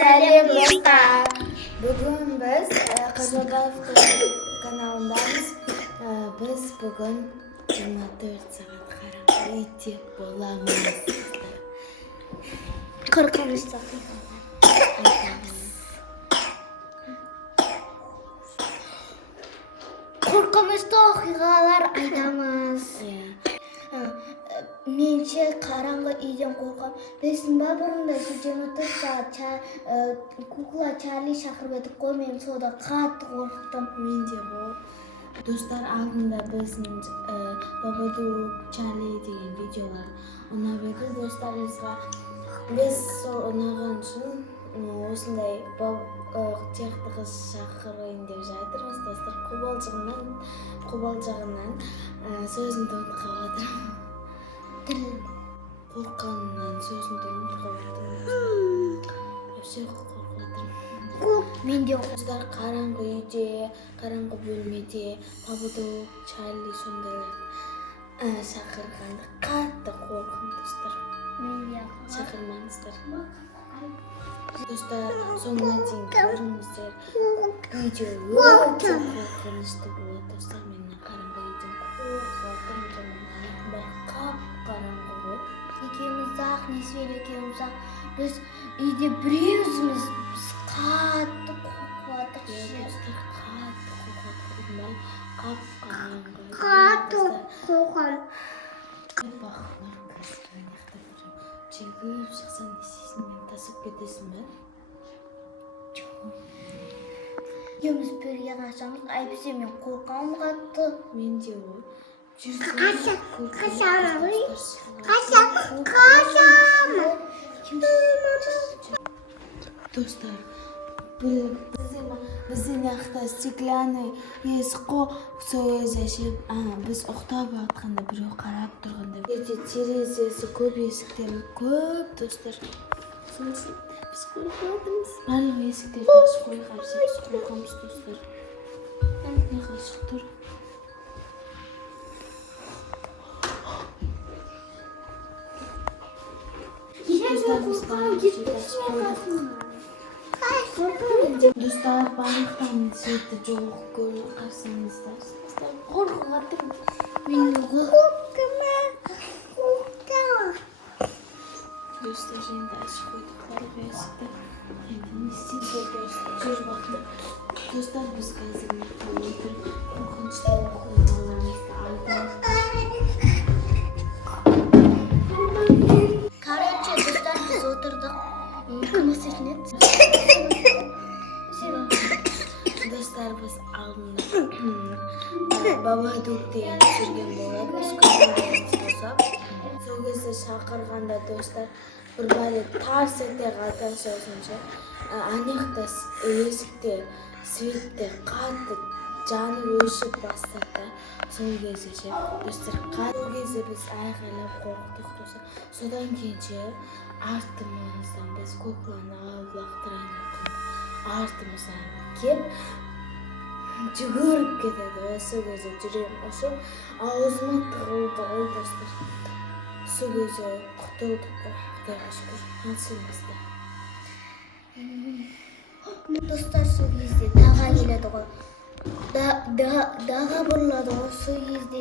Сәлем достар. Бүгін біз Қазабаев каналындамыз. Біз бүгін 24 сағат қараңғы үйде боламыз. Қорқынышты оқиғалар. Қорқынышты оқиғалар айтамыз. Менше қараңғы үйден қорқам. Білесің ба, бұрында 24 сағат кукла Чарли шақырып едік қой, мен сода қатты қорықтым. Мен де бұл. Достар, алдында біздің Бабаду Чарли деген видеолар ұнап еді достарымызға. Біз сол ұнаған үшін осындай текті қыз шақырайын деп жатырмыз достар. Қобалжығынан сөзін ұмытып отырмын. Қорққанынан сөзін ұмытып отырмын. Вообще қорқып отырмын. Мен де Достар, қараңғы үйде, қараңғы бөлмеде Бабаду Чарли сондайлар шақырғанда қатты қорқам достар. Шақырмаңыздар. Достар, соңына дейін көріңіздер. Видео өте қорқынышты болады достар. Мен қараңғы үйден қорқып отырмын. Қап-қараңғы ғой. екеуміз-ақ, Несібелі екеуміз-ақ, біз үйде біреуіміз қатты қорқыватық. Достар, қатты қорқып қап-қараңғы. Қатты қорқам. Бақылар қазір жүгіріп шықсаң несесін мен тасып кетесің бе? Екеуміз бірге қашамыз. Әйтпесе мен қорқамын қатты. Мен де ғой. Достар, біздің жақта стеклянный есік қой, сол кезде біз ұйықтап жатқанда біреу қарап тұрғанда. Терезесі көп, есіктері көп достар. Сол үшін біз қорқып жатырмыз. Барлық есіктерді ашып қойғанбыз, біз қорқамыз достар. Не қашық тұр? Достар, барлықтан сүйікті жоқ көріп қарсаңыздар. Қорқып жатырмын. Мен қорқам. Достар, енді ашып қойдық барлық есікті. Енді не істейді достар? Достар, біз қазір қорқынышты оқиғаларымызды айтамыз. Короче, достар, біз отырдық. Кім істейтін Достар, біз алдында Бабадук деген түсірген болатынбыз, көргенбіз достар. Сол кезде шақырғанда достар, бір бәле тарс ете қалды сөзінше. Анықта есікте светтер қатты жаны өшіп бастады. Сол кезде достар, сол кезде біз айқайлап қорықтық достар. Содан кейін артымыздан біз кукланы алып лақтырайын деп артымыздан кеп жүгіріп кетеді. Сол кезде жүрегім ұшып, аузыма тығылды ғой достар. Сол кезде құтылдық қой, Құдайға шүкір. Алсыңызды. Достар, сол кезде даға келеді ғой. Даға бұрылады ғой. Сол кезде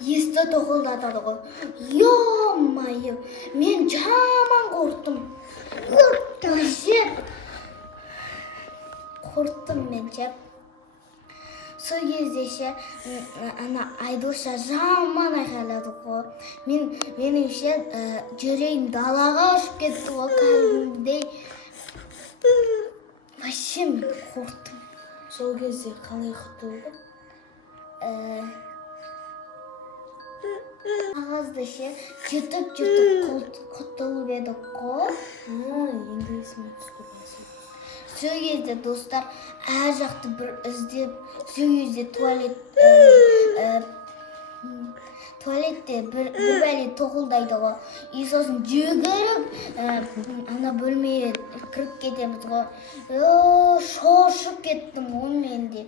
есті тоқылдатады ғой. Йо-майо, мен жаман қорқтым. Қорқтым мен жеп. Сол кезде Айдоша жаман айқайлады ғой. Меніңше жүрегім далаға ұшып кетті ғой, кәдімгідей. Вообще мен қорқтым. Сол кезде қалай құтылды? Қағазды жыртып құтылып едік қой. Енді есіме түсті басым. Сол кезде достар әр жақты бір іздеп, сол кезде туалетте бір бәле тоқылдайды ғой. И сосын жүгіріп бөлмеге кіріп кетеміз ғой. Шошып кеттім ғой мен де.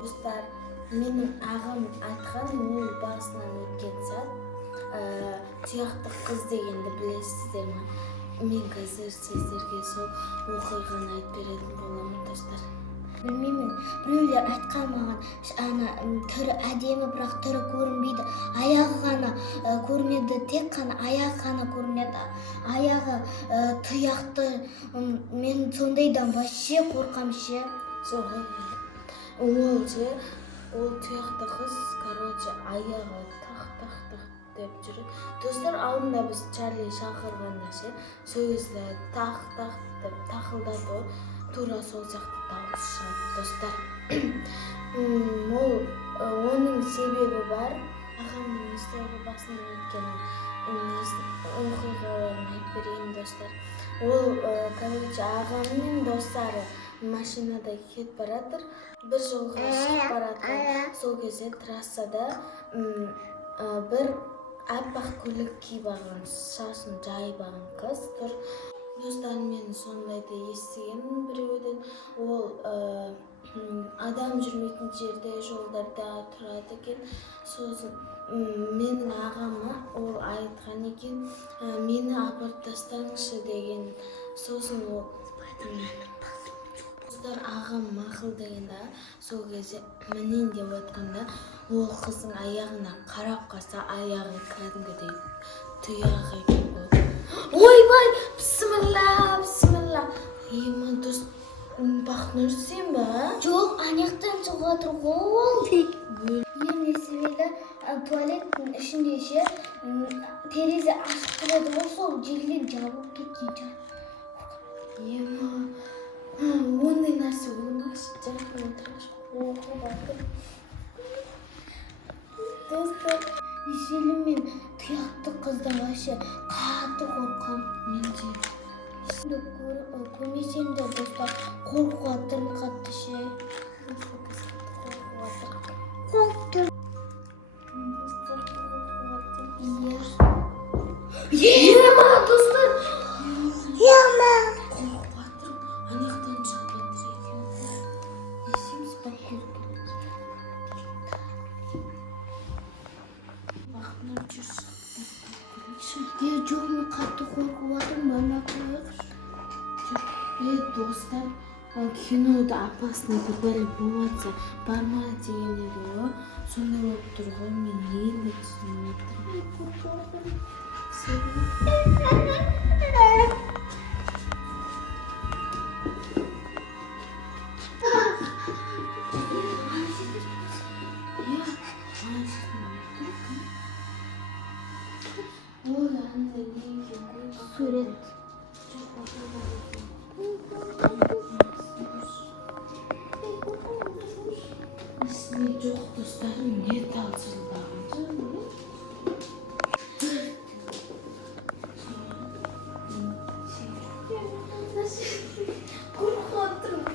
Достар, менің ағам айтқан ол басынан өткен Тұяқты қыз дегенді білесіздер ме? Мен қазір сіздерге сол оқиғаны айтып беретін боламын, достар. Білмеймін, біреулер айтқан маған ана түрі әдемі, бірақ түрі көрінбейді. Аяғы ғана көрінеді, тек қана аяғы ғана көрінеді. Аяғы тұяқты. Мен сондайдан вообще қорқам ше. Соған ол тұяқты қыз, короче, аяғы тақ деп жүреді. Достар, алдында біз Чарли шақырғанда ше, сол кезде тақ деп тақылдады, тура сол сияқты дауыс шығады, достар. Оның себебі бар. Ағамның история басынан өткен оқиғаларын айтып берейін, достар. Ол, короче, ағамның достары машинада кетіп баратыр, бір жолға шығып баратқан. Сол кезде трассада бір аппақ көйлек киіп алған, шашын жайып алған қыз тұр. Достар, мен сондайды естігенмін біреуден. Ол адам жүрмейтін жерде, жолдарда тұрады екен. Сосын менің ағама ол айтқан екен, мені апарып тастаңызшы деген. Сосын ол достар, ағам мақұлдағанда, сол кезде мінейін деп отқанда, ол қыздың аяғына қарап қалса, аяғы кәдімгідей тұяқ екен болды. Ойбай, бісміллә. Ема, дос, Бақнұр, сен ба? Жоқ, аяқтан шығып отыр ғой ол. Ең несібелі туалеттің ішінде ше терезе ашық тұрады ғой, сол желден жабылып кеткен шығар. Ема, ондай нәрсе болмақшы, жақын отырғаш оқып атыр. Достар, Ешелі мен тұяқты қыздан вообще қатты қорқам. Мен де көрмесем де достар, қорқып жатырмын қатты ше. Қорқып Ема, достар! Ема! Қорқып жатырмын, анаяқтан шығып жатыр екен. Есеміз бақылып. Бақнұр, жүрсің. жоқ, мен қатты қорқып жатырмын, барма қояйықшы. Достар, кинода опасный бір бәле болыватса, барма деген еді ғой. Сондай болып тұр ғой, мен енді түсінбей тұрмын. Сурет. Есімде жоқ, достарым, не талсыздағанша. Қорқып жатырмын.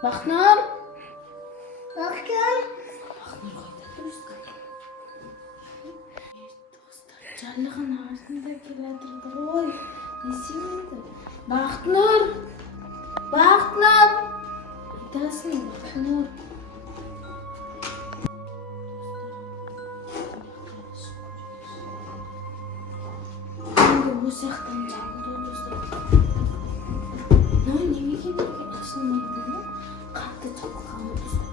Бақнұр! Бақнұр! Бақнұр қайда тұрсың? Достар, жарлығын артында келатырды ғой. Не себепті? Бақнұр! Бақнұр! Қайдасың, Бақнұр? Осы жақтан жабылды, достар. Неме керек ашылмайды ма? Қатты жабылған достар.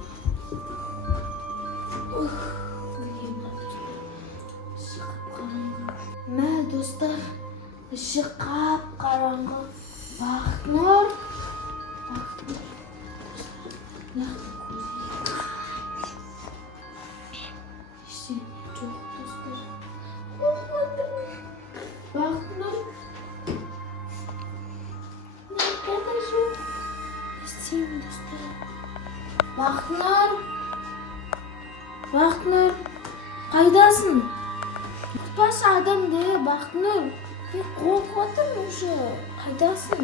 Мә, достар, іші қап-қараңғы. Бақнұр! Бақнұр! Нақты көрейік. Ештеңе жоқ, достар. Бақнұр! Нақты жоқ. Естеймін, достар. Бақнұр! Бақтынұр, қайдасың? Қорықпашы адамды, Бақтынұр. Мен қорқып отырмын уже. Қайдасың?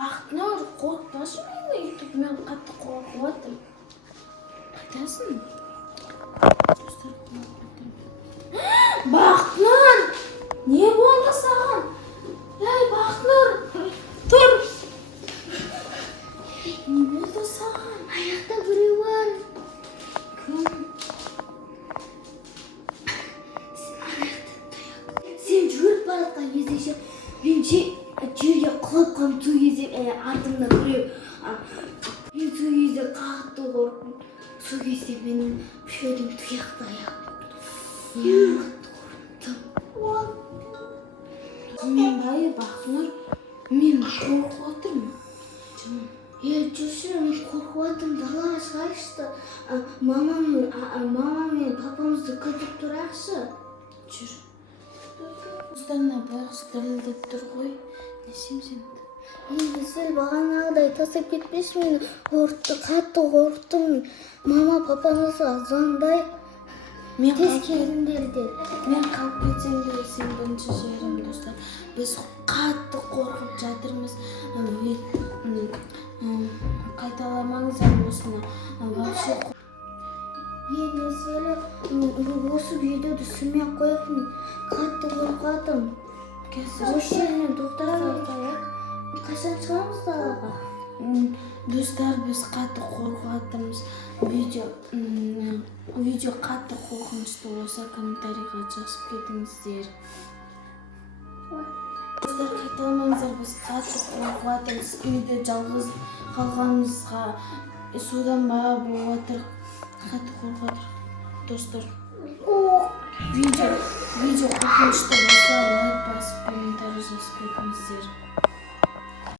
Бақтынұр, қорықпашы мені, өйтіп мен қатты қорқып отырмын. Қайдасың? Бақтынұр, не болды саған? Ей, Бақтынұр, тұр. Не болды саған? Аяқта біреу бар. Кім? Сен жүгіріп бара жатқан кезде ше, мен жерге құлап қалдым. Сол кезде артымда біреу. Мен сол кезде қатты қорықтым. Сол кезде менің біреудің тұяқты аяғы. Мен қатты қорықтым. Мен байы, Бақтынұр, мен қорқып отырмын. Жүрші, мен қорқып отырмын. Далаға шығайықшы. Мамам мен папамызды күтіп тұрайықшы. Жүр. Көздарына байғыз дірілдеп тұр ғой. Не істеймін сен? Енді сен бағанағыдай тастап кетпеші мені. Қатты қорықтым. Мама папамызға звондайық. Мен Тез келіңдер деді. Мен қалып кетсем де сен бірінші жерім, достар. Біз қатты қорқып жатырмыз. Қайталамаңыздар осыны. Вообще Енді сені осы видеоды сүрмей қойықпын. Қатты қорқатым. қазір Осы жерінен тоқтатамыз. Қашан шығамыз далаға? Достар, біз қатты қорқып жатырмыз. Видео қатты қорқынышты болса комментарийға жазып кетіңіздер. Достар, қайталамаңыздар, біз қатты қорқып жатырмыз. Үйде жалғыз қалғанымызға содан ба болып жатыр. Қатты қорқып жатыр. Достар, видео қорқынышты болса лайк басып